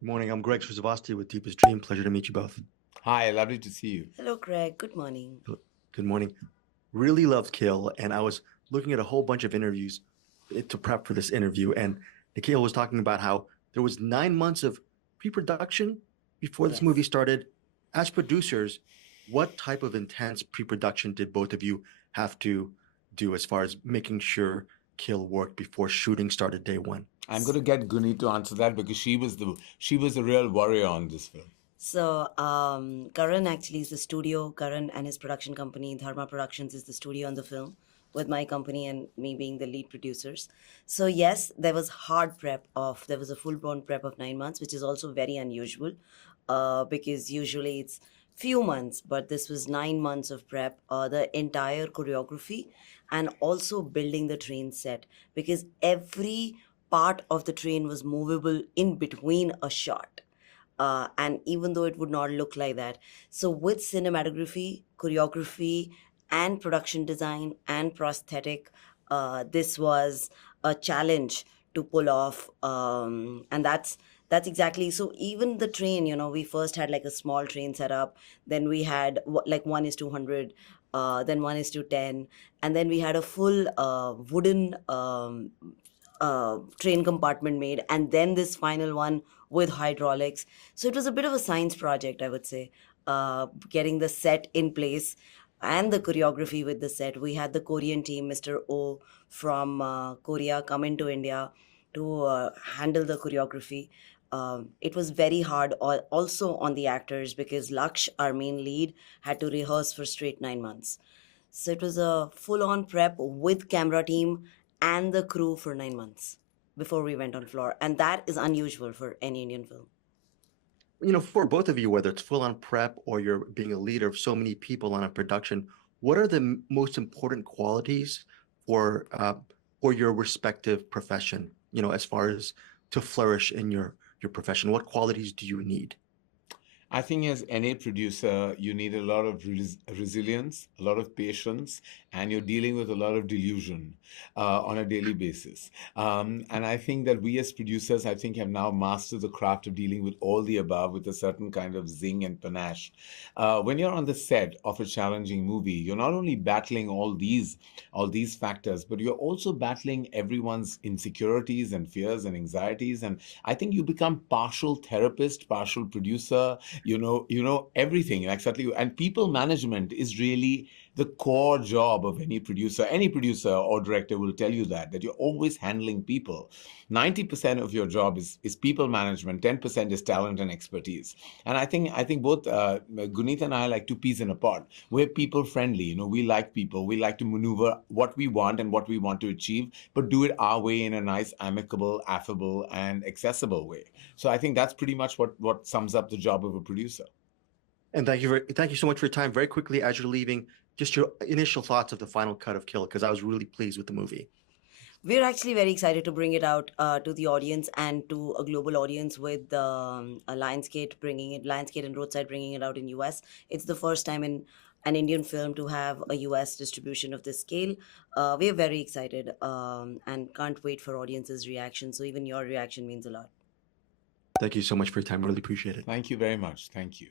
Good morning. I'm Greg Srisavasti with Deepest Dream. Pleasure to meet you both. Hi, lovely to see you. Hello, Greg. Good morning. Good morning. Really loved Kill, and I was looking at a whole bunch of interviews to prep for this interview, and Nikhil was talking about how there was 9 months of pre-production before this movie Yes. started. As producers, what type of intense pre-production did both of you have to do as far as making sure Kill worked before shooting started day one? I'm going to get Guneet to answer that because she was the real warrior on this film. So, Karan actually is the studio. Karan and his production company, Dharma Productions, is the studio on the film, with my company and me being the lead producers. So, yes, there was there was a full blown prep of 9 months, which is also very unusual because usually it's few months, but this was 9 months of prep, the entire choreography, and also building the train set because every part of the train was movable in between a shot, and even though it would not look like that. So, with cinematography, choreography, and production design and prosthetic, this was a challenge to pull off, and that's exactly. So even the train, we first had like a small train set up, then we had like 1:200, then 1:10, and then we had a full wooden train compartment made, and then this final one with hydraulics. So it was a bit of a science project, I would say, getting the set in place and the choreography with the set. We had the Korean team, Mr. O from Korea, come into India to handle the choreography. It was very hard also on the actors because Laksh, our main lead, had to rehearse for straight 9 months. So it was a full on prep with camera team and the crew for 9 months before we went on floor. And that is unusual for any Indian film. For both of you, whether it's full on prep or you're being a leader of so many people on a production, what are the most important qualities for uh, for your respective profession? As far as to flourish in your profession, what qualities do you need? I think as any producer, you need a lot of resilience, a lot of patience, and you're dealing with a lot of delusion on a daily basis. And I think that we as producers, I think, have now mastered the craft of dealing with all the above with a certain kind of zing and panache. When you're on the set of a challenging movie, you're not only battling all these factors, but you're also battling everyone's insecurities and fears and anxieties. And I think you become partial therapist, partial producer, you know everything exactly. And people management is really the core job of any producer or director will tell you that you're always handling people. 90% of your job is people management, 10% is talent and expertise. And I think both Guneet and I are like two peas in a pod. We're people friendly, we like people, we like to maneuver what we want and what we want to achieve, but do it our way in a nice, amicable, affable, and accessible way. So I think that's pretty much what sums up the job of a producer. And thank you so much for your time. Very quickly, as you're leaving, just your initial thoughts of the final cut of Kill, because I was really pleased with the movie. We're actually very excited to bring it out to the audience and to a global audience with Lionsgate and Roadside bringing it out in US. It's the first time in an Indian film to have a US distribution of this scale. We are very excited and can't wait for audiences' reaction. So even your reaction means a lot. Thank you so much for your time. Really appreciate it. Thank you very much. Thank you.